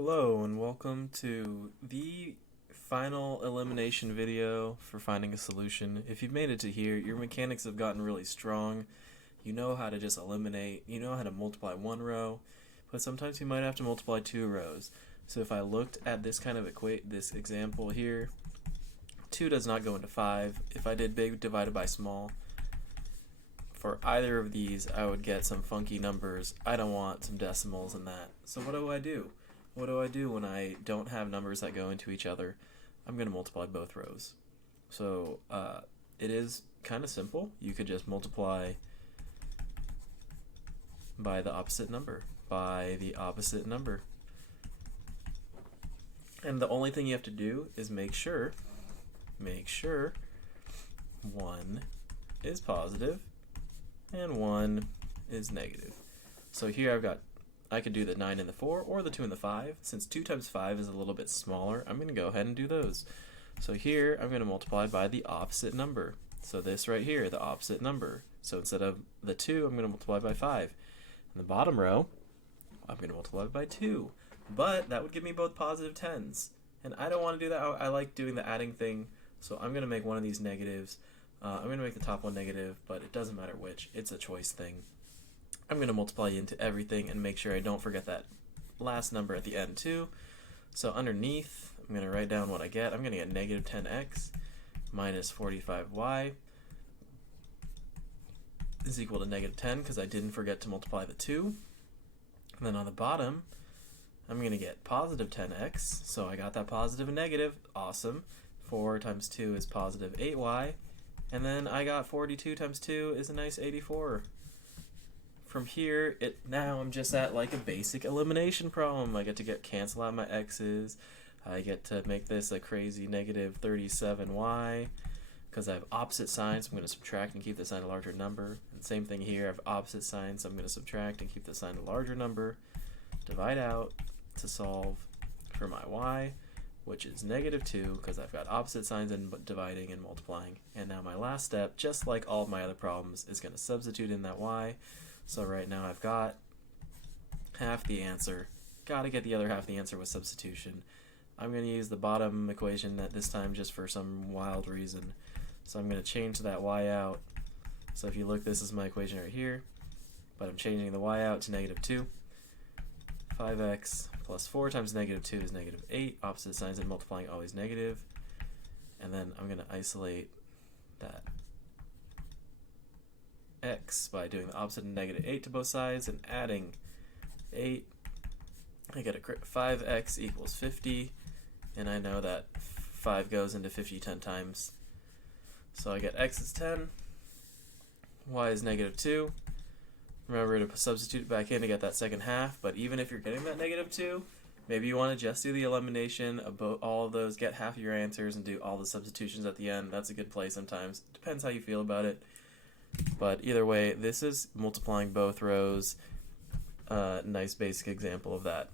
Hello and welcome to the final elimination video for finding a solution. If you've made it to here, your mechanics have gotten really strong. You know how to just eliminate, you know how to multiply one row, but sometimes you might have to multiply two rows. So if I looked at this kind of this example here, 2 does not go into 5. If I did big divided by small, for either of these I would get some funky numbers. I don't want some decimals in that. So what do? What do I do when I don't have numbers that go into each other? I'm going to multiply both rows. So it is kind of simple. You could just multiply by the opposite number, And the only thing you have to do is make sure 1 is positive and 1 is negative. So here I could do the 9 and the 4 or the 2 and the 5. Since 2 times 5 is a little bit smaller, I'm going to go ahead and do those. So here I'm going to multiply by the opposite number. So this right here, the opposite number. So instead of the 2, I'm going to multiply by 5. In the bottom row, I'm going to multiply by 2. But that would give me both positive 10s. And I don't want to do that. I like doing the adding thing. So I'm going to make one of these negatives. I'm going to make the top one negative, but it doesn't matter which. It's a choice thing. I'm going to multiply into everything and make sure I don't forget that last number at the end too. So underneath, I'm going to write down what I get. I'm going to get negative 10x minus 45y is equal to negative 10 because I didn't forget to multiply the 2. And then on the bottom, I'm going to get positive 10x. So I got that positive and negative. Awesome. 4 times 2 is positive 8y. And then I got 42 times 2 is a nice 84. From here, now I'm just at like a basic elimination problem. I get to cancel out my x's. I get to make this a crazy negative 37y because I have opposite signs. So I'm going to subtract and keep the sign a larger number. And same thing here. I have opposite signs. So I'm going to subtract and keep the sign a larger number. Divide out to solve for my y, which is negative 2 because I've got opposite signs in dividing and multiplying. And now my last step, just like all of my other problems, is going to substitute in that y. So right now I've got half the answer. Got to get the other half of the answer with substitution. I'm going to use the bottom equation at this time just for some wild reason. So I'm going to change that y out. So if you look, this is my equation right here. But I'm changing the y out to negative 2. 5x plus 4 times negative 2 is negative 8. Opposite signs and multiplying always negative. And then I'm going to isolate that x by doing the opposite of negative 8 to both sides and adding 8. I get a 5x equals 50, and I know that 5 goes into 50 10 times. So I get x is 10, y is negative 2. Remember to substitute it back in to get that second half, but even if you're getting that negative 2, maybe you want to just do the elimination of all of those, get half of your answers, and do all the substitutions at the end. That's a good play sometimes. Depends how you feel about it. But either way, this is multiplying both rows. Nice basic example of that.